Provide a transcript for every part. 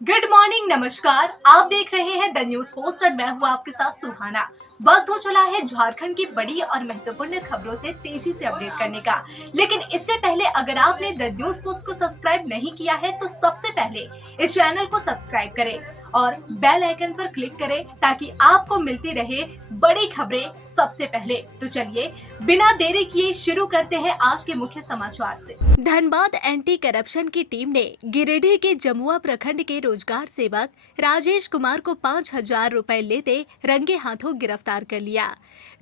Good morning, नमस्कार। आप देख रहे हैं द न्यूज पोस्ट और मैं हूं आपके साथ सुहाना। वक्त हो चला है झारखंड की बड़ी और महत्वपूर्ण खबरों से तेजी से अपडेट करने का। लेकिन इससे पहले अगर आपने द न्यूज पोस्ट को सब्सक्राइब नहीं किया है तो सबसे पहले इस चैनल को सब्सक्राइब करें और बेल आइकन पर क्लिक करें ताकि आपको मिलती रहे बड़ी खबरें सबसे पहले। तो चलिए बिना देरी किए शुरू करते हैं आज के मुख्य समाचार से। धनबाद एंटी करप्शन की टीम ने गिरिडीह के जमुआ प्रखंड के रोजगार सेवक राजेश कुमार को 5,000 रुपए लेते रंगे हाथों गिरफ्तार कर लिया।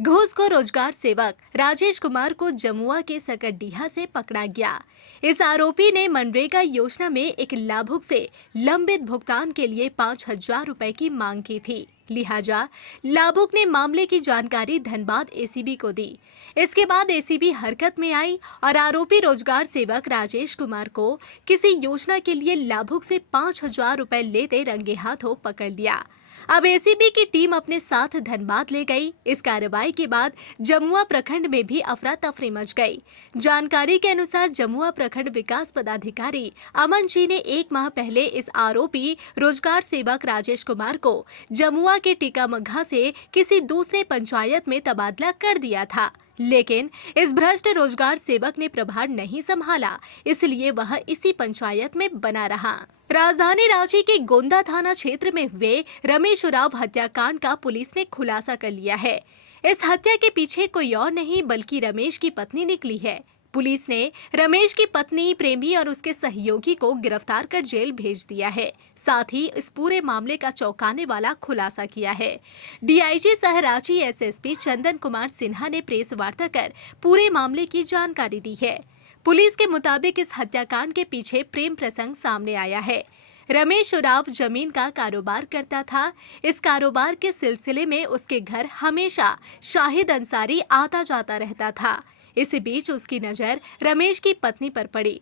घूस को रोजगार सेवक राजेश कुमार को जमुआ के सकटडीहा से पकड़ा गया। इस आरोपी ने मनरेगा योजना में एक लाभुक से लंबित भुगतान के लिए 5,000 रुपए की मांग की थी। लिहाजा लाभुक ने मामले की जानकारी धनबाद एसीबी को दी। इसके बाद एसीबी हरकत में आई और आरोपी रोजगार सेवक राजेश कुमार को किसी योजना के लिए लाभुक से 5,000 रुपए लेते रंगे हाथों पकड़ लिया। अब एसीबी की टीम अपने साथ धनबाद ले गई। इस कार्रवाई के बाद जमुआ प्रखंड में भी अफरा तफरी मच गई। जानकारी के अनुसार जमुआ प्रखंड विकास पदाधिकारी अमन जी ने 1 माह पहले इस आरोपी रोजगार सेवक राजेश कुमार को जमुआ के टीकामघा से किसी दूसरे पंचायत में तबादला कर दिया था, लेकिन इस भ्रष्ट रोजगार सेवक ने प्रभार नहीं संभाला, इसलिए वह इसी पंचायत में बना रहा। राजधानी रांची के गोंदा थाना क्षेत्र में हुए रमेश उरांव हत्याकांड का पुलिस ने खुलासा कर लिया है। इस हत्या के पीछे कोई और नहीं बल्कि रमेश की पत्नी निकली है। पुलिस ने रमेश की पत्नी, प्रेमी और उसके सहयोगी को गिरफ्तार कर जेल भेज दिया है। साथ ही इस पूरे मामले का चौंकाने वाला खुलासा किया है। डीआईजी सह रांची एसएसपी चंदन कुमार सिन्हा ने प्रेस वार्ता कर पूरे मामले की जानकारी दी है। पुलिस के मुताबिक इस हत्याकांड के पीछे प्रेम प्रसंग सामने आया है। रमेश उरांव जमीन का कारोबार करता था। इस कारोबार के सिलसिले में उसके घर हमेशा शाहिद अंसारी आता जाता रहता था। इसी बीच उसकी नजर रमेश की पत्नी पर पड़ी।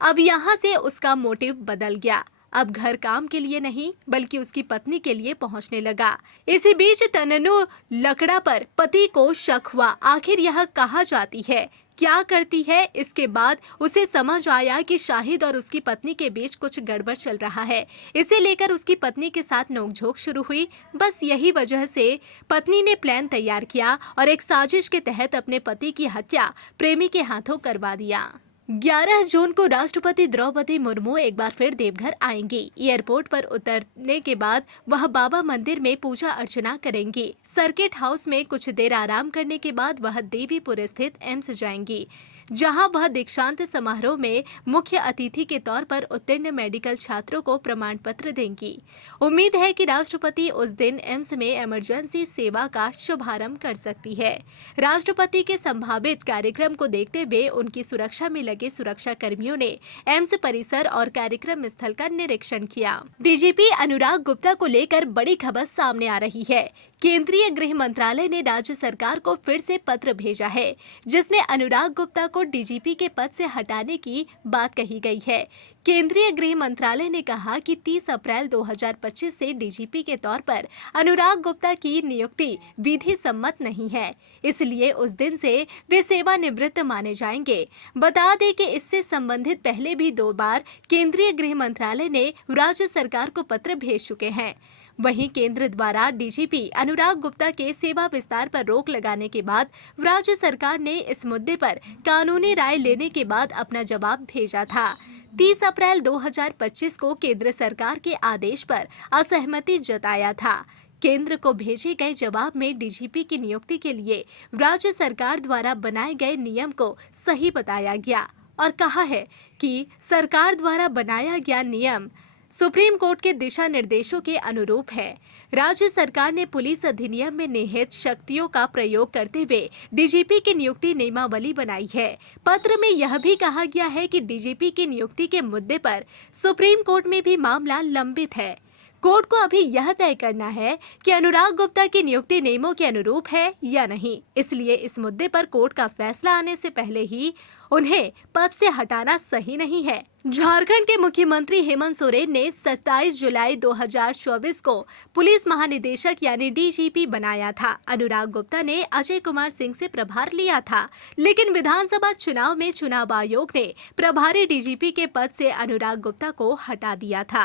अब यहाँ से उसका मोटिव बदल गया। अब घर काम के लिए नहीं बल्कि उसकी पत्नी के लिए पहुँचने लगा। इसी बीच तन्नू लकड़ा पर पति को शक हुआ। आखिर यह कहाँ जाती है, क्या करती है? इसके बाद उसे समझ आया कि शाहिद और उसकी पत्नी के बीच कुछ गड़बड़ चल रहा है। इसे लेकर उसकी पत्नी के साथ नोकझोंक शुरू हुई। बस यही वजह से पत्नी ने प्लान तैयार किया और एक साजिश के तहत अपने पति की हत्या प्रेमी के हाथों करवा दिया। 11 जून को राष्ट्रपति द्रौपदी मुर्मू एक बार फिर देवघर आएंगी। एयरपोर्ट पर उतरने के बाद वह बाबा मंदिर में पूजा अर्चना करेंगी। सर्किट हाउस में कुछ देर आराम करने के बाद वह देवीपुर स्थित एम्स जाएंगी, जहां वह दीक्षांत समारोह में मुख्य अतिथि के तौर पर उत्तीर्ण मेडिकल छात्रों को प्रमाण पत्र देंगी। उम्मीद है कि राष्ट्रपति उस दिन एम्स में इमरजेंसी सेवा का शुभारंभ कर सकती है। राष्ट्रपति के संभावित कार्यक्रम को देखते हुए उनकी सुरक्षा में लगे सुरक्षा कर्मियों ने एम्स परिसर और कार्यक्रम स्थल का निरीक्षण किया। डीजीपी अनुराग गुप्ता को लेकर बड़ी खबर सामने आ रही है। केंद्रीय गृह मंत्रालय ने राज्य सरकार को फिर से पत्र भेजा है, जिसमें अनुराग गुप्ता को डीजीपी के पद से हटाने की बात कही गई है। केंद्रीय गृह मंत्रालय ने कहा कि 30 अप्रैल 2025 से डीजीपी के तौर पर अनुराग गुप्ता की नियुक्ति विधि सम्मत नहीं है, इसलिए उस दिन से वे सेवानिवृत्त माने जाएंगे। बता दें कि इससे संबंधित पहले भी 2 बार केंद्रीय गृह मंत्रालय ने राज्य सरकार को पत्र भेज चुके हैं। वहीं केंद्र द्वारा डीजीपी अनुराग गुप्ता के सेवा विस्तार पर रोक लगाने के बाद राज्य सरकार ने इस मुद्दे पर कानूनी राय लेने के बाद अपना जवाब भेजा था। 30 अप्रैल 2025 को केंद्र सरकार के आदेश पर असहमति जताया था। केंद्र को भेजे गए जवाब में डीजीपी की नियुक्ति के लिए राज्य सरकार द्वारा बनाए गए नियम को सही बताया गया और कहा है कि सरकार द्वारा बनाया गया नियम सुप्रीम कोर्ट के दिशा निर्देशों के अनुरूप है। राज्य सरकार ने पुलिस अधिनियम में निहित शक्तियों का प्रयोग करते हुए डीजीपी की नियुक्ति नियमावली बनाई है। पत्र में यह भी कहा गया है कि डीजीपी की नियुक्ति के मुद्दे पर सुप्रीम कोर्ट में भी मामला लंबित है। कोर्ट को अभी यह तय करना है कि अनुराग गुप्ता की नियुक्ति नियमों के अनुरूप है या नहीं। इसलिए इस मुद्दे पर कोर्ट का फैसला आने से पहले ही उन्हें पद से हटाना सही नहीं है। झारखंड के मुख्यमंत्री हेमंत सोरेन ने 27 जुलाई 2024 को पुलिस महानिदेशक यानी डीजीपी बनाया था। अनुराग गुप्ता ने अजय कुमार सिंह से प्रभार लिया था, लेकिन विधानसभा चुनाव में चुनाव आयोग ने प्रभारी डीजीपी के पद से अनुराग गुप्ता को हटा दिया था।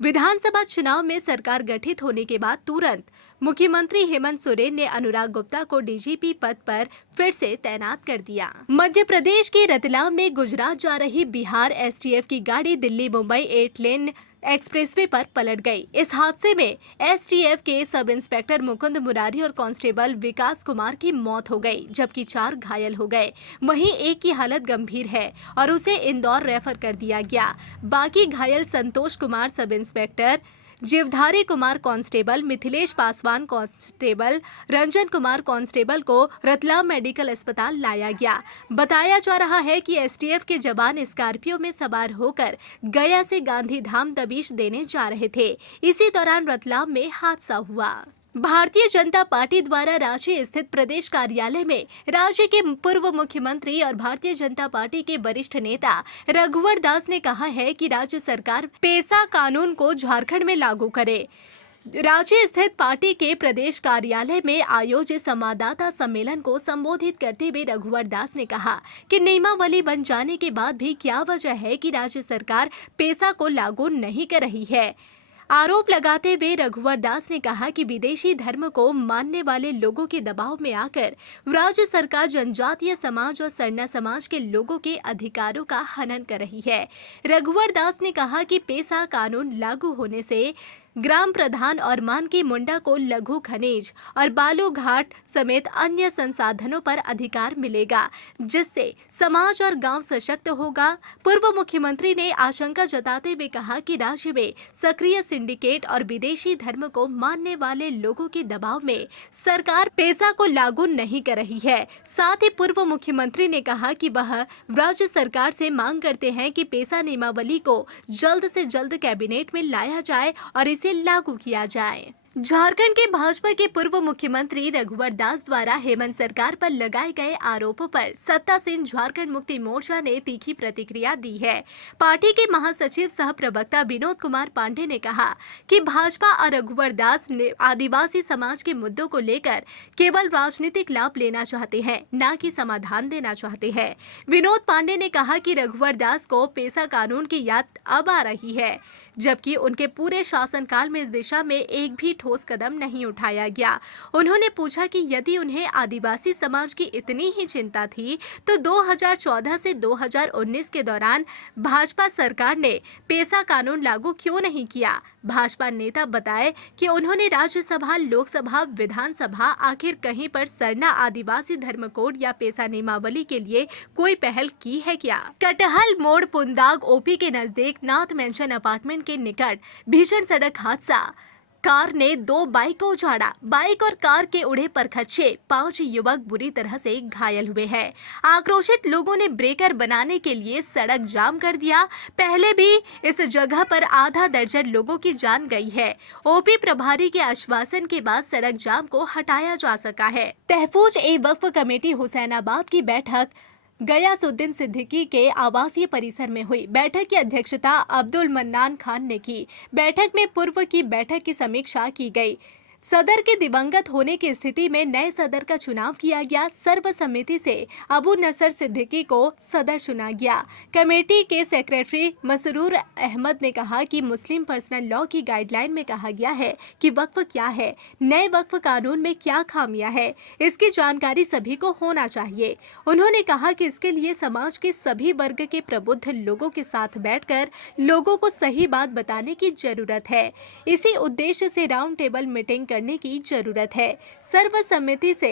विधानसभा चुनाव में सरकार गठित होने के बाद तुरंत मुख्यमंत्री हेमंत सोरेन ने अनुराग गुप्ता को डीजीपी पद पर फिर से तैनात कर दिया। मध्य प्रदेश के रतलाम में गुजरात जा रही बिहार एसटीएफ की गाड़ी दिल्ली मुंबई 8 लेन एक्सप्रेसवे पर पलट गई। इस हादसे में एसटीएफ के सब इंस्पेक्टर मुकुंद मुरारी और कांस्टेबल विकास कुमार की मौत हो गई, जबकि 4 घायल हो गए। वहीं एक की हालत गंभीर है और उसे इंदौर रेफर कर दिया गया। बाकी घायल Santosh Kumar sub inspector, Jeevdhari Kumar constable, Mithilesh Paswan constable, Ranjan Kumar constable को रतलाम मेडिकल अस्पताल लाया गया। बताया जा रहा है कि एसटीएफ के जवान स्कॉर्पियो में सवार होकर गया से गांधीधाम दबिश देने जा रहे थे। इसी दौरान रतलाम में हादसा हुआ। भारतीय जनता पार्टी द्वारा रांची स्थित प्रदेश कार्यालय में राज्य के पूर्व मुख्यमंत्री और भारतीय जनता पार्टी के वरिष्ठ नेता रघुवर दास ने कहा है कि राज्य सरकार पेसा कानून को झारखंड में लागू करे। रांची स्थित पार्टी के प्रदेश कार्यालय में आयोजित संवाददाता सम्मेलन को संबोधित करते हुए रघुवर दास ने कहा कि नियमावली बन जाने के बाद भी क्या वजह है कि राज्य सरकार पेसा को लागू नहीं कर रही है। आरोप लगाते हुए रघुवर दास ने कहा कि विदेशी धर्म को मानने वाले लोगों के दबाव में आकर राज्य सरकार जनजातीय समाज और सरना समाज के लोगों के अधिकारों का हनन कर रही है। रघुवर दास ने कहा कि पेसा कानून लागू होने से ग्राम प्रधान और मानकी मुंडा को लघु खनिज और बालू घाट समेत अन्य संसाधनों पर अधिकार मिलेगा, जिससे समाज और गांव सशक्त होगा। पूर्व मुख्यमंत्री ने आशंका जताते हुए कहा कि राज्य में सक्रिय सिंडिकेट और विदेशी धर्म को मानने वाले लोगों के दबाव में सरकार पेसा को लागू नहीं कर रही है। साथ ही पूर्व मुख्यमंत्री ने कहा कि वह राज्य सरकार से मांग करते हैं कि पेसा नियमावली को जल्द से जल्द कैबिनेट में लाया जाए और इसे लागू किया जाए। झारखंड के भाजपा के पूर्व मुख्यमंत्री रघुवर दास द्वारा हेमंत सरकार पर लगाए गए आरोपों पर सत्तासीन झारखंड मुक्ति मोर्चा ने तीखी प्रतिक्रिया दी है। पार्टी के महासचिव सह प्रवक्ता विनोद कुमार पांडे ने कहा कि भाजपा और रघुवर दास ने आदिवासी समाज के मुद्दों को लेकर केवल राजनीतिक लाभ लेना चाहते हैं, न कि समाधान देना चाहते हैं। विनोद पांडे ने कहा कि रघुवर दास को पेसा कानून की याद अब आ रही है, जबकि उनके पूरे शासनकाल में इस दिशा में एक भी ठोस कदम नहीं उठाया गया। उन्होंने पूछा कि यदि उन्हें आदिवासी समाज की इतनी ही चिंता थी तो 2014 से 2019 के दौरान भाजपा सरकार ने पेसा कानून लागू क्यों नहीं किया। भाजपा नेता बताए कि उन्होंने राज्यसभा, लोकसभा, विधानसभा आखिर कहीं पर सरना आदिवासी धर्म कोड या पेसा नियमावली के लिए कोई पहल की है क्या। कटहल मोड़ पुंदाग ओपी के नजदीक नॉर्थ मेंशन अपार्टमेंट के निकट भीषण सड़क हादसा। कार ने 2 बाइक को उछाड़ा। बाइक और कार के उड़े परखच्चे। 5 युवक बुरी तरह से घायल हुए हैं। आक्रोशित लोगों ने ब्रेकर बनाने के लिए सड़क जाम कर दिया। पहले भी इस जगह पर आधा दर्जन लोगों की जान गई है। ओपी प्रभारी के आश्वासन के बाद सड़क जाम को हटाया जा सका है। तहफूज ए वक्फ कमेटी हुसैनाबाद की बैठक गयासुद्दीन सिद्दीकी के आवासीय परिसर में हुई। बैठक की अध्यक्षता अब्दुल मन्नान खान ने की। बैठक में पूर्व की बैठक की समीक्षा की गई। सदर के दिवंगत होने की स्थिति में नए सदर का चुनाव किया गया। सर्वसम्मति से अबू नसर सिद्दीकी को सदर चुना गया। कमेटी के सेक्रेटरी मसरूर अहमद ने कहा कि मुस्लिम पर्सनल लॉ की गाइडलाइन में कहा गया है कि वक्फ क्या है, नए वक्फ कानून में क्या खामियां है, इसकी जानकारी सभी को होना चाहिए। उन्होंने कहा कि इसके लिए समाज के सभी वर्ग के प्रबुद्ध लोगों के साथ बैठकर लोगों को सही बात बताने की जरूरत है। इसी उद्देश्य से राउंड टेबल मीटिंग करने की जरूरत है। सर्वसम्मति से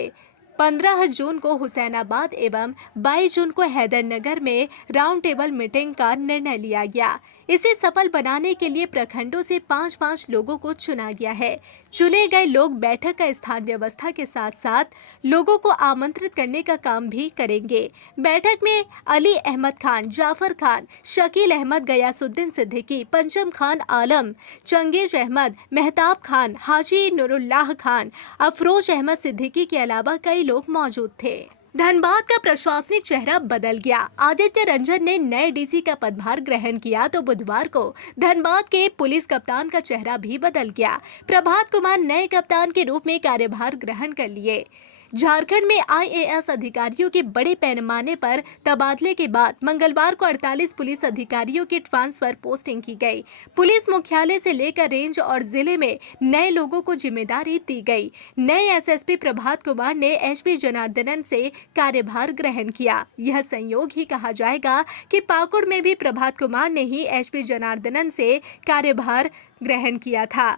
15 जून को हुसैनाबाद एवं 22 जून को हैदरनगर में राउंड टेबल मीटिंग का निर्णय लिया गया। इसे सफल बनाने के लिए प्रखंडों से 5-5 लोगों को चुना गया है। चुने गए लोग बैठक का स्थान व्यवस्था के साथ साथ लोगों को आमंत्रित करने का काम भी करेंगे। बैठक में अली अहमद खान, जाफर खान, शकील अहमद, गयासुद्दीन सिद्दीकी, पंचम खान आलम, चंगेज अहमद, मेहताब खान, हाजी नूरुल्लाह खान, अफरोज अहमद सिद्दीकी के अलावा कई लोग मौजूद थे। धनबाद का प्रशासनिक चेहरा बदल गया। आदित्य रंजन ने नए डीसी का पदभार ग्रहण किया तो बुधवार को धनबाद के पुलिस कप्तान का चेहरा भी बदल गया। प्रभात कुमार नए कप्तान के रूप में कार्यभार ग्रहण कर लिए। झारखंड में आईएएस अधिकारियों के बड़े पैमाने पर तबादले के बाद मंगलवार को 48 पुलिस अधिकारियों की ट्रांसफर पोस्टिंग की गई। पुलिस मुख्यालय से लेकर रेंज और जिले में नए लोगों को जिम्मेदारी दी गई। नए एसएसपी प्रभात कुमार ने एसपी जनार्दनन से कार्यभार ग्रहण किया। यह संयोग ही कहा जाएगा कि पाकुड़ में भी प्रभात कुमार ने ही एसपी जनार्दनन से कार्यभार ग्रहण किया था,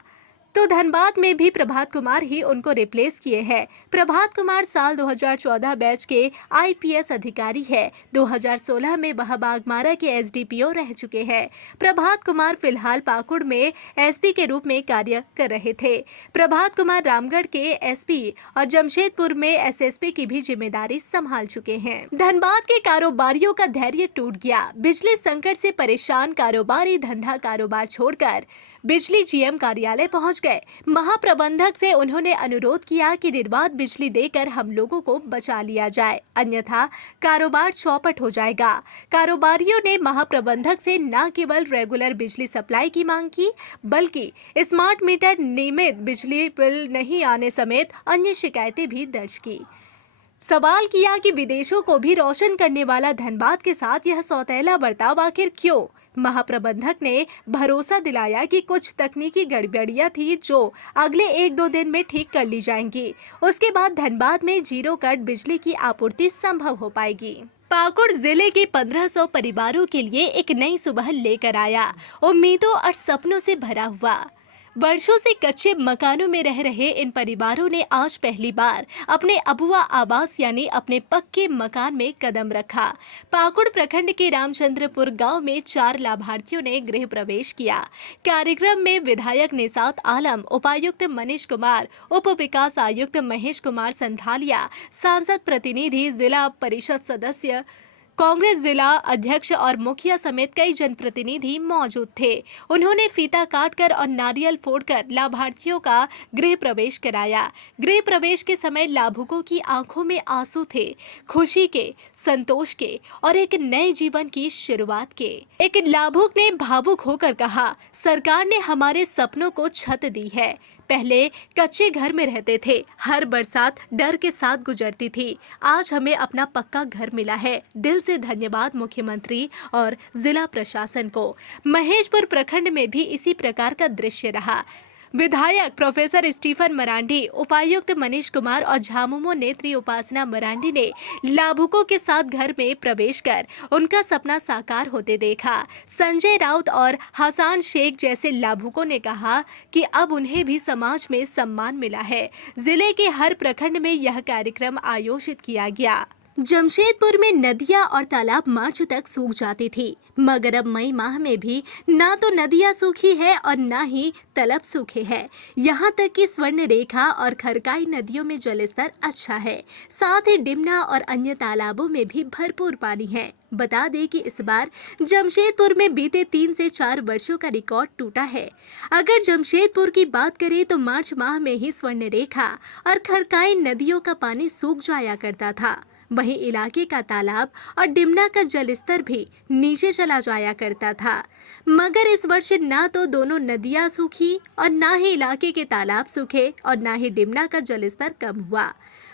तो धनबाद में भी प्रभात कुमार ही उनको रिप्लेस किए हैं। प्रभात कुमार साल 2014 बैच के आईपीएस अधिकारी है। 2016 में वह बागमारा के एसडीपीओ रह चुके हैं। प्रभात कुमार फिलहाल पाकुड़ में एसपी के रूप में कार्य कर रहे थे। प्रभात कुमार रामगढ़ के एसपी और जमशेदपुर में एसएसपी की भी जिम्मेदारी संभाल चुके हैं। धनबाद के कारोबारियों का धैर्य टूट गया। बिजली संकट से परेशान कारोबारी धंधा कारोबार छोड़कर बिजली जीएम कार्यालय पहुंच गए। महाप्रबंधक से उन्होंने अनुरोध किया कि निर्बाध बिजली देकर हम लोगों को बचा लिया जाए, अन्यथा कारोबार चौपट हो जाएगा। कारोबारियों ने महाप्रबंधक से न केवल रेगुलर बिजली सप्लाई की मांग की, बल्कि स्मार्ट मीटर, नियमित बिजली बिल नहीं आने समेत अन्य शिकायतें भी दर्ज की। सवाल किया कि विदेशों को भी रोशन करने वाला धनबाद के साथ यह सौतेला बर्ताव आखिर क्यों? महाप्रबंधक ने भरोसा दिलाया कि कुछ तकनीकी गड़बड़ियां थी जो अगले 1-2 दिन में ठीक कर ली जाएंगी। उसके बाद धनबाद में जीरो कट बिजली की आपूर्ति संभव हो पाएगी। पाकुड़ जिले के 1500 परिवारों के लिए एक नई सुबह लेकर आया, उम्मीदों और सपनों से भरा हुआ। वर्षों से कच्चे मकानों में रह रहे इन परिवारों ने आज पहली बार अपने अबुआ आवास यानी अपने पक्के मकान में कदम रखा। पाकुड़ प्रखंड के रामचंद्रपुर गांव में 4 लाभार्थियों ने गृह प्रवेश किया। कार्यक्रम में विधायक निसात आलम, उपायुक्त मनीष कुमार, उप विकास आयुक्त महेश कुमार संथालिया, सांसद प्रतिनिधि, जिला परिषद सदस्य, कांग्रेस जिला अध्यक्ष और मुखिया समेत कई जनप्रतिनिधि मौजूद थे। उन्होंने फीता काटकर और नारियल फोड़कर लाभार्थियों का गृह प्रवेश कराया। गृह प्रवेश के समय लाभुकों की आंखों में आंसू थे, खुशी के, संतोष के और एक नए जीवन की शुरुआत के। एक लाभुक ने भावुक होकर कहा, सरकार ने हमारे सपनों को छत दी है। पहले कच्चे घर में रहते थे, हर बरसात डर के साथ गुजरती थी। आज हमें अपना पक्का घर मिला है। दिल से धन्यवाद मुख्यमंत्री और जिला प्रशासन को। महेशपुर प्रखंड में भी इसी प्रकार का दृश्य रहा। विधायक प्रोफेसर स्टीफन मरांडी, उपायुक्त मनीष कुमार और झामुमो नेत्री उपासना मरांडी ने लाभुकों के साथ घर में प्रवेश कर उनका सपना साकार होते देखा। संजय राउत और हसान शेख जैसे लाभुकों ने कहा कि अब उन्हें भी समाज में सम्मान मिला है। जिले के हर प्रखंड में यह कार्यक्रम आयोजित किया गया। जमशेदपुर में नदियां और तालाब मार्च तक सूख जाती थी, मगर अब मई माह में भी ना तो नदियां सूखी है और ना ही तालाब सूखे हैं। यहाँ तक कि स्वर्ण रेखा और खरकाई नदियों में जलस्तर अच्छा है। साथ ही डिमना और अन्य तालाबों में भी भरपूर पानी है। बता दें कि इस बार जमशेदपुर में बीते 3 से 4 वर्षों का रिकॉर्ड टूटा है। अगर जमशेदपुर की बात करें तो मार्च माह में ही स्वर्ण रेखा और खरकाई नदियों का पानी सूख जाया करता था। वहीं इलाके का तालाब और डिमना का जलस्तर भी नीचे चला जाया करता था। मगर इस वर्ष ना तो दोनों नदियां सूखी और ना ही इलाके के तालाब सूखे और ना ही डिमना का जलस्तर कम हुआ।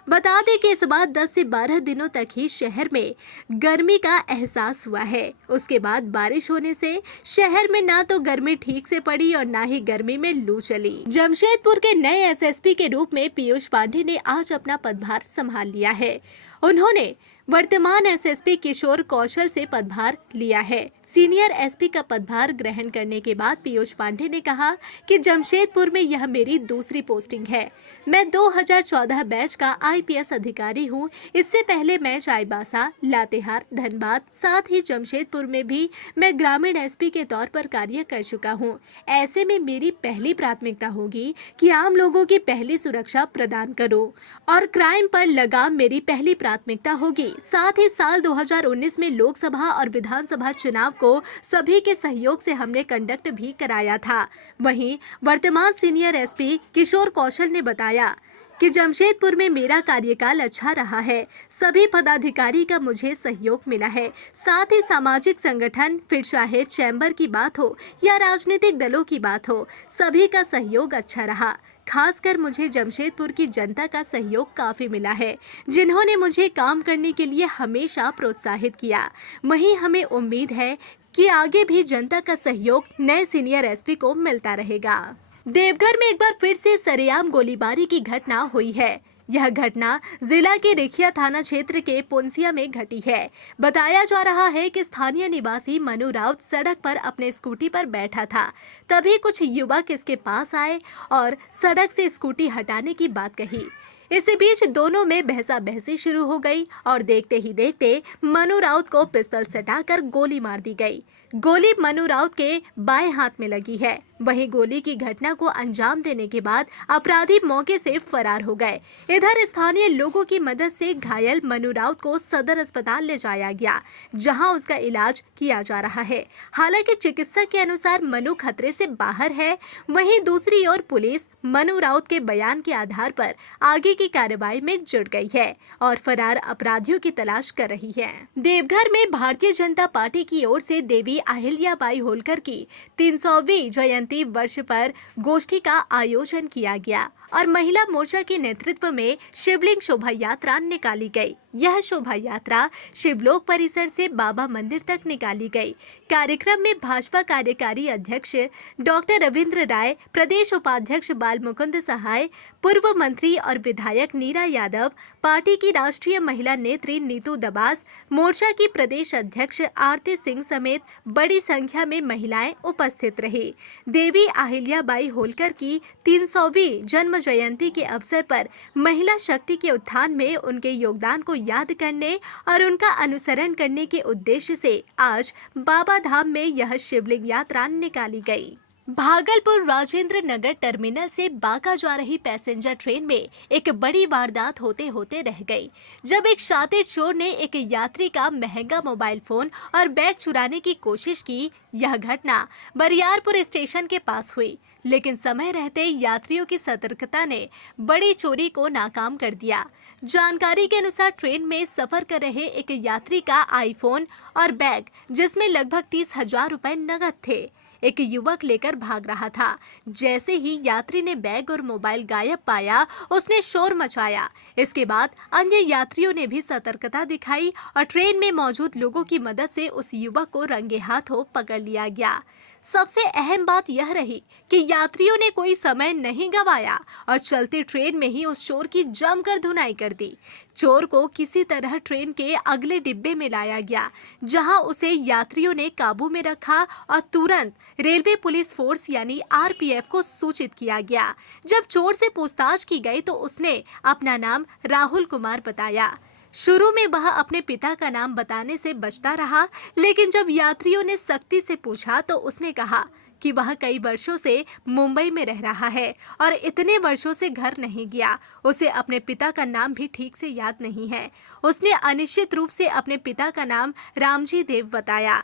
बता दें कि इस बार 10 से 12 दिनों तक ही शहर में गर्मी का एहसास हुआ है। उसके बाद बारिश होने से शहर में ना तो गर्मी ठीक से पड़ी और ना ही गर्मी में लू चली। जमशेदपुर के नए एसएसपी के रूप में पीयूष पांडे ने आज अपना पदभार संभाल लिया है। उन्होंने वर्तमान एसएसपी किशोर कौशल से पदभार लिया है। सीनियर एसपी का पदभार ग्रहण करने के बाद पीयूष पांडे ने कहा कि जमशेदपुर में यह मेरी दूसरी पोस्टिंग है। मैं 2014 बैच का आईपीएस अधिकारी हूं। इससे पहले मैं चाईबासा, लातेहार, धनबाद, साथ ही जमशेदपुर में भी मैं ग्रामीण एसपी के तौर पर कार्य कर चुका हूं। ऐसे में मेरी पहली प्राथमिकता होगी कि आम लोगों की पहली सुरक्षा प्रदान करूं और क्राइम पर लगाम मेरी पहली प्राथमिकता होगी। साथ ही साल 2019 में लोकसभा और विधानसभा चुनाव को सभी के सहयोग से हमने कंडक्ट भी कराया था। वहीं वर्तमान सीनियर एसपी किशोर कौशल ने बताया कि जमशेदपुर में मेरा कार्यकाल अच्छा रहा है। सभी पदाधिकारी का मुझे सहयोग मिला है। साथ ही सामाजिक संगठन, फिर चाहे चैम्बर की बात हो या राजनीतिक दलों की बात हो, सभी का सहयोग अच्छा रहा। खासकर मुझे जमशेदपुर की जनता का सहयोग काफी मिला है, जिन्होंने मुझे काम करने के लिए हमेशा प्रोत्साहित किया। वहीं हमें उम्मीद है कि आगे भी जनता का सहयोग नए सीनियर एसपी को मिलता रहेगा। देवघर में एक बार फिर से सरेआम गोलीबारी की घटना हुई है। यह घटना जिला के रिखिया थाना क्षेत्र के पुंसिया में घटी है। बताया जा रहा है कि स्थानीय निवासी मनु राउत सड़क पर अपने स्कूटी पर बैठा था। तभी कुछ युवक इसके पास आए और सड़क से स्कूटी हटाने की बात कही। इसी बीच दोनों में बहसा बहसी शुरू हो गई और देखते ही देखते मनु राउत को पिस्तौल सटाकर गोली मार दी गई। गोली मनु राउत के बाएं हाथ में लगी है। वहीं गोली की घटना को अंजाम देने के बाद अपराधी मौके से फरार हो गए। इधर स्थानीय लोगों की मदद से घायल मनु राउत को सदर अस्पताल ले जाया गया, जहां उसका इलाज किया जा रहा है। हालांकि चिकित्सक के अनुसार मनु खतरे से बाहर है। वहीं दूसरी ओर पुलिस मनु राउत के बयान के आधार पर आगे की कार्रवाई में जुट गई है और फरार अपराधियों की तलाश कर रही है। देवघर में भारतीय जनता पार्टी की ओर से देवी अहिल्याबाई होलकर की 300वीं जयंती वर्ष पर गोष्ठी का आयोजन किया गया और महिला मोर्चा के नेतृत्व में शिवलिंग शोभा यात्रा निकाली गई। यह शोभा यात्रा शिवलोक परिसर से बाबा मंदिर तक निकाली गई। कार्यक्रम में भाजपा कार्यकारी अध्यक्ष डॉक्टर रविंद्र राय, प्रदेश उपाध्यक्ष बाल मुकुंद सहाय, पूर्व मंत्री और विधायक नीरा यादव, पार्टी की राष्ट्रीय महिला नेत्री नीतू दबास, मोर्चा की प्रदेश अध्यक्ष आरती सिंह समेत बड़ी संख्या में महिलाएं उपस्थित रही। देवी अहिल्याबाई होलकर की 300वीं जन्म जयंती के अवसर पर महिला शक्ति के उत्थान में उनके योगदान को याद करने और उनका अनुसरण करने के उद्देश्य से आज बाबा धाम में यह शिवलिंग यात्रा निकाली गई। भागलपुर राजेंद्र नगर टर्मिनल से बांका जा रही पैसेंजर ट्रेन में एक बड़ी वारदात होते होते रह गई, जब एक शातिर चोर ने एक यात्री का महंगा मोबाइल फोन और बैग चुराने की कोशिश की। यह घटना बरियारपुर स्टेशन के पास हुई, लेकिन समय रहते यात्रियों की सतर्कता ने बड़ी चोरी को नाकाम कर दिया। जानकारी के अनुसार ट्रेन में सफर कर रहे एक यात्री का आईफोन और बैग, जिसमें लगभग 30,000 रुपए नकद थे, एक युवक लेकर भाग रहा था। जैसे ही यात्री ने बैग और मोबाइल गायब पाया, उसने शोर मचाया। इसके बाद अन्य यात्रियों ने भी सतर्कता दिखाई और ट्रेन में मौजूद लोगों की मदद से उस युवक को रंगे हाथों पकड़ लिया गया। सबसे अहम बात यह रही कि यात्रियों ने कोई समय नहीं गंवाया और चलती ट्रेन में ही उस चोर की जमकर धुनाई कर दी। चोर को किसी तरह ट्रेन के अगले डिब्बे में लाया गया, जहां उसे यात्रियों ने काबू में रखा और तुरंत रेलवे पुलिस फोर्स यानी आरपीएफ को सूचित किया गया। जब चोर से पूछताछ की गई तो उसने अपना नाम राहुल कुमार बताया। शुरू में वह अपने पिता का नाम बताने से बचता रहा, लेकिन जब यात्रियों ने सख्ती से पूछा तो उसने कहा कि वह कई वर्षों से मुंबई में रह रहा है और इतने वर्षों से घर नहीं गया। उसे अपने पिता का नाम भी ठीक से याद नहीं है। उसने अनिश्चित रूप से अपने पिता का नाम रामजी देव बताया।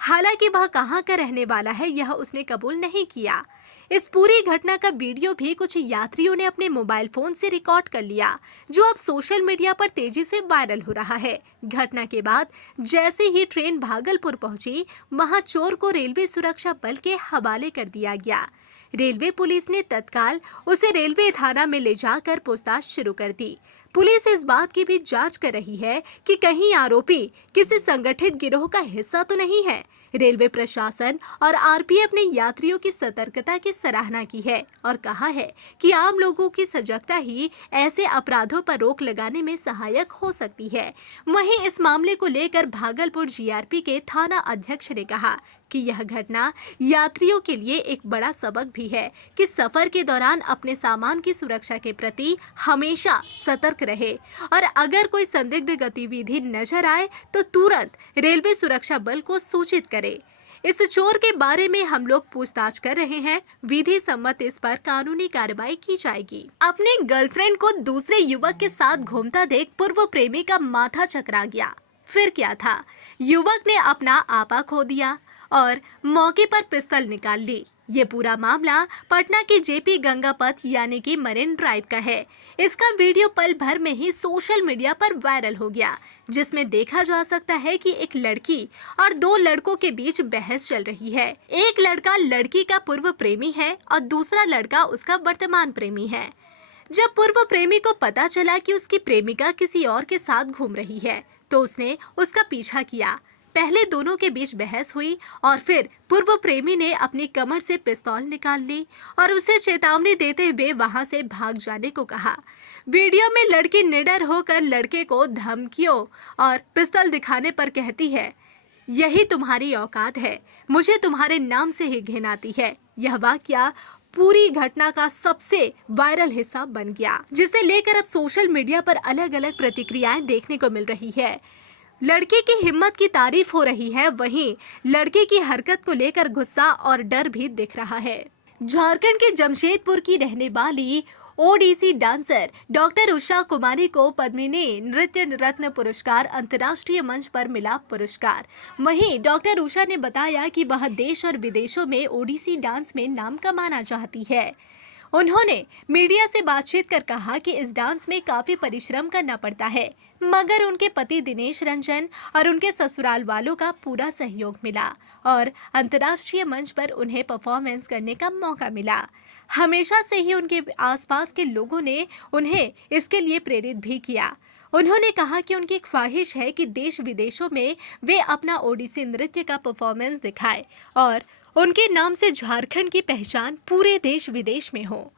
हालांकि वह कहाँ का रहने वाला है यह उसने कबूल नहीं किया। इस पूरी घटना का वीडियो भी कुछ यात्रियों ने अपने मोबाइल फोन से रिकॉर्ड कर लिया, जो अब सोशल मीडिया पर तेजी से वायरल हो रहा है। घटना के बाद जैसे ही ट्रेन भागलपुर पहुंची, वहां चोर को रेलवे सुरक्षा बल के हवाले कर दिया गया। रेलवे पुलिस ने तत्काल उसे रेलवे थाना में ले जाकर पूछताछ शुरू कर दी। पुलिस इस बात की भी जांच कर रही है कि कहीं आरोपी किसी संगठित गिरोह का हिस्सा तो नहीं है। रेलवे प्रशासन और आरपीएफ ने यात्रियों की सतर्कता की सराहना की है और कहा है कि आम लोगों की सजगता ही ऐसे अपराधों पर रोक लगाने में सहायक हो सकती है। वहीं इस मामले को लेकर भागलपुर जीआरपी के थाना अध्यक्ष ने कहा कि यह घटना यात्रियों के लिए एक बड़ा सबक भी है कि सफर के दौरान अपने सामान की सुरक्षा के प्रति हमेशा सतर्क रहे और अगर कोई संदिग्ध गतिविधि नजर आए तो तुरंत रेलवे सुरक्षा बल को सूचित करे। इस चोर के बारे में हम लोग पूछताछ कर रहे हैं। विधि सम्मत इस पर कानूनी कार्रवाई की जाएगी। अपने गर्लफ्रेंड को दूसरे युवक के साथ घूमता देख पूर्व प्रेमी का माथा चकरा गया। फिर क्या था, युवक ने अपना आपा खो दिया और मौके पर पिस्तौल निकाल ली। ये पूरा मामला पटना के जेपी गंगा पथ यानी कि मरीन ड्राइव का है। इसका वीडियो पल भर में ही सोशल मीडिया पर वायरल हो गया, जिसमें देखा जा सकता है कि एक लड़की और दो लड़कों के बीच बहस चल रही है। एक लड़का लड़की का पूर्व प्रेमी है और दूसरा लड़का उसका वर्तमान प्रेमी है। जब पूर्व प्रेमी को पता चला कि उसकी प्रेमिका किसी और के साथ घूम रही है, तो उसने उसका पीछा किया। पहले दोनों के बीच बहस हुई और फिर पूर्व प्रेमी ने अपनी कमर से पिस्तौल निकाल ली और उसे चेतावनी देते हुए वहां से भाग जाने को कहा। वीडियो में लड़की निडर होकर लड़के को धमकियों और पिस्तौल दिखाने पर कहती है, यही तुम्हारी औकात है, मुझे तुम्हारे नाम से ही घिन आती है। यह वाकया पूरी घटना का सबसे वायरल हिस्सा बन गया, जिसे लेकर अब सोशल मीडिया पर अलग अलग प्रतिक्रियाएं देखने को मिल रही है। लड़के की हिम्मत की तारीफ हो रही है, वहीं लड़के की हरकत को लेकर गुस्सा और डर भी दिख रहा है। झारखंड के जमशेदपुर की रहने वाली ओडीसी डांसर डॉक्टर उषा कुमारी को पद्मिनी नृत्य रत्न पुरस्कार अंतर्राष्ट्रीय मंच पर मिला पुरस्कार। वहीं डॉक्टर उषा ने बताया कि वह देश और विदेशों में ओडीसी डांस में नाम कमाना चाहती है। उन्होंने मीडिया से बातचीत कर कहा कि इस डांस में काफी परिश्रम करना पड़ता है, मगर उनके पति दिनेश रंजन और उनके ससुराल वालों का पूरा सहयोग मिला और अंतर्राष्ट्रीय मंच पर उन्हें परफॉर्मेंस करने का मौका मिला। हमेशा से ही उनके आसपास के लोगों ने उन्हें इसके लिए प्रेरित भी किया। उन्होंने कहा कि उनकी ख्वाहिश है कि देश विदेशों में वे अपना ओडिसी नृत्य का परफॉर्मेंस दिखाएं और उनके नाम से झारखंड की पहचान पूरे देश विदेश में हो।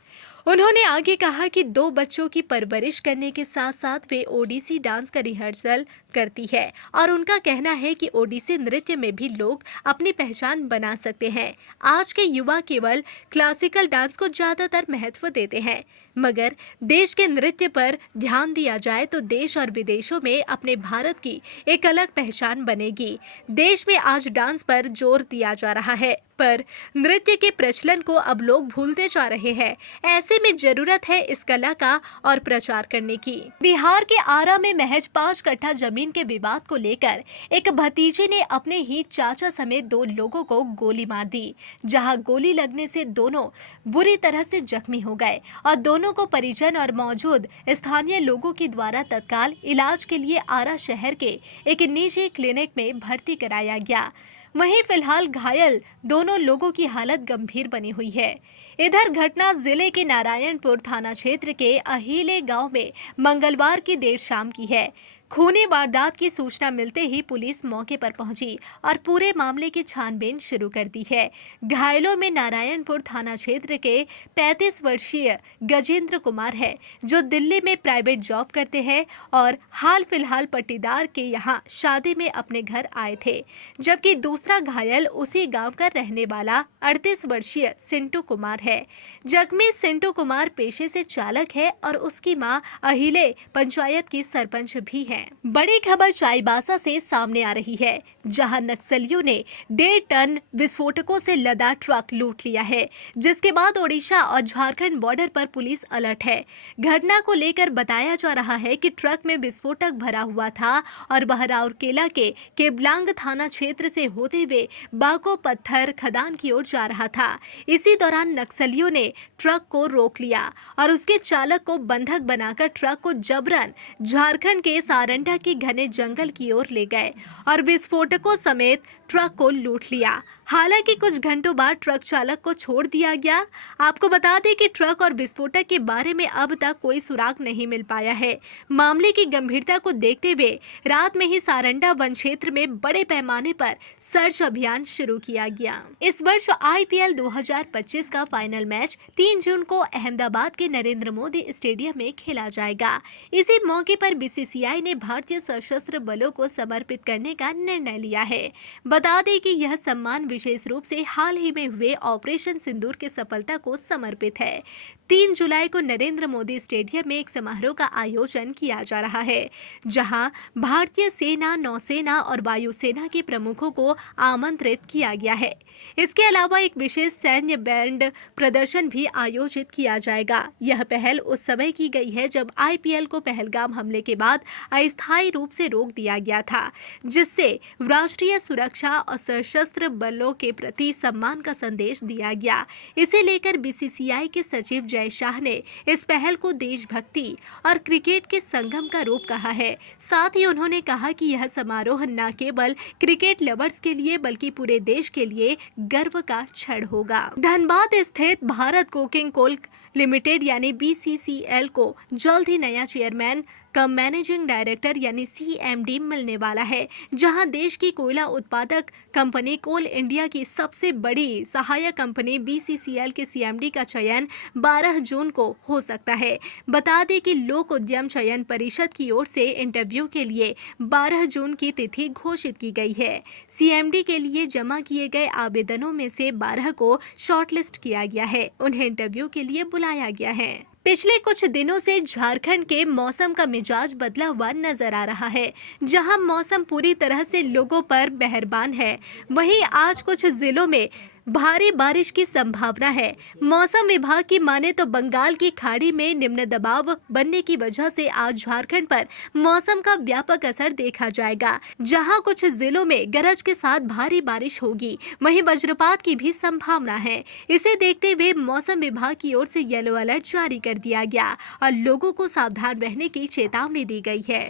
उन्होंने आगे कहा कि दो बच्चों की परवरिश करने के साथ साथ वे ओडिसी डांस का रिहर्सल करती है और उनका कहना है कि ओडिसी नृत्य में भी लोग अपनी पहचान बना सकते हैं। आज के युवा केवल क्लासिकल डांस को ज़्यादातर महत्व देते हैं, मगर देश के नृत्य पर ध्यान दिया जाए तो देश और विदेशों में अपने भारत की एक अलग पहचान बनेगी। देश में आज डांस पर जोर दिया जा रहा है, पर नृत्य के प्रचलन को अब लोग भूलते जा रहे हैं। ऐसे में जरूरत है इस कला का और प्रचार करने की। बिहार के आरा में महज 5 कट्ठा जमीन के विवाद को लेकर एक भतीजे ने अपने ही चाचा समेत 2 लोगों को गोली मार दी, जहां गोली लगने से दोनों बुरी तरह से जख्मी हो गए और दोनों को परिजन और मौजूद स्थानीय लोगों के द्वारा तत्काल इलाज के लिए आरा शहर के एक निजी क्लिनिक में भर्ती कराया गया। वहीं फिलहाल घायल दोनों लोगों की हालत गंभीर बनी हुई है। इधर घटना जिले के नारायणपुर थाना क्षेत्र के अहीले गांव में मंगलवार की देर शाम की है। खूनी वारदात की सूचना मिलते ही पुलिस मौके पर पहुंची और पूरे मामले की छानबीन शुरू कर दी है। घायलों में नारायणपुर थाना क्षेत्र के 35 वर्षीय गजेंद्र कुमार है, जो दिल्ली में प्राइवेट जॉब करते हैं और हाल फिलहाल पट्टीदार के यहां शादी में अपने घर आए थे, जबकि दूसरा घायल उसी गांव का रहने वाला 38 वर्षीय सिंटू कुमार है। जख्मी सिंटू कुमार पेशे से चालक है और उसकी मां अहीले पंचायत की सरपंच भी है। बड़ी खबर चाईबासा से सामने आ रही है, जहां नक्सलियों ने 1.5 टन विस्फोटकों से लदा ट्रक लूट लिया है, जिसके बाद ओडिशा और झारखंड बॉर्डर पर पुलिस अलर्ट है। घटना को लेकर बताया जा रहा है कि ट्रक में विस्फोटक भरा हुआ था और वह राउरकेला के केबलांग थाना क्षेत्र से होते हुए बाको पत्थर खदान की ओर जा रहा था। इसी दौरान नक्सलियों ने ट्रक को रोक लिया और उसके चालक को बंधक बनाकर ट्रक को जबरन झारखंड के सारंडा के घने जंगल की ओर ले गए और विस्फोटकों समेत ट्रक को लूट लिया। हालांकि कुछ घंटों बाद ट्रक चालक को छोड़ दिया गया। आपको बता दें कि ट्रक और विस्फोटक के बारे में अब तक कोई सुराग नहीं मिल पाया है। मामले की गंभीरता को देखते हुए रात में ही सारंडा वन क्षेत्र में बड़े पैमाने पर सर्च अभियान शुरू किया गया। इस वर्ष IPL 2025 का फाइनल मैच 3 जून को अहमदाबाद के नरेंद्र मोदी स्टेडियम में खेला जाएगा। इसी मौके पर BCCI ने भारतीय सशस्त्र बलों को समर्पित करने का निर्णय लिया है। बता दें कि यह सम्मान विशेष रूप से हाल ही में हुए ऑपरेशन सिंदूर के सफलता को समर्पित है। 3 जुलाई को नरेंद्र मोदी स्टेडियम में एक समारोह का आयोजन किया जा रहा है, जहां भारतीय सेना, नौसेना और वायुसेना के प्रमुखों को आमंत्रित किया गया है। इसके अलावा एक विशेष सैन्य बैंड प्रदर्शन भी आयोजित किया जाएगा। यह पहल उस समय की गई है जब IPL को पहलगाम हमले के बाद अस्थायी रूप से रोक दिया गया था, जिससे राष्ट्रीय सुरक्षा और सशस्त्र बलों के प्रति सम्मान का संदेश दिया गया। इसे लेकर BCCI के सचिव जय शाह ने इस पहल को देशभक्ति और क्रिकेट के संगम का रूप कहा है। साथ ही उन्होंने कहा कि यह समारोह न केवल क्रिकेट लवर्स के लिए बल्कि पूरे देश के लिए गर्व का क्षण होगा। धनबाद स्थित भारत कोकिंग कोल लिमिटेड यानी BCCL को जल्द ही नया चेयरमैन कम मैनेजिंग डायरेक्टर यानी CMD मिलने वाला है, जहां देश की कोयला उत्पादक कंपनी कोल इंडिया की सबसे बड़ी सहायक कंपनी BCCL के CMD का चयन 12 जून को हो सकता है। बता दें कि लोक उद्यम चयन परिषद की ओर से इंटरव्यू के लिए 12 जून की तिथि घोषित की गई है। CMD के लिए जमा किए गए आवेदनों में से 12 को शॉर्टलिस्ट किया गया है, उन्हें इंटरव्यू के लिए बुलाया गया है। पिछले कुछ दिनों से झारखंड के मौसम का मिजाज बदला हुआ नजर आ रहा है। जहां मौसम पूरी तरह से लोगों पर मेहरबान है, वहीं आज कुछ जिलों में भारी बारिश की संभावना है। मौसम विभाग की माने तो बंगाल की खाड़ी में निम्न दबाव बनने की वजह से आज झारखंड पर मौसम का व्यापक असर देखा जाएगा, जहां कुछ जिलों में गरज के साथ भारी बारिश होगी, वहीं वज्रपात की भी संभावना है। इसे देखते हुए मौसम विभाग की ओर से येलो अलर्ट जारी कर दिया गया और लोगों को सावधान रहने की चेतावनी दी गई है।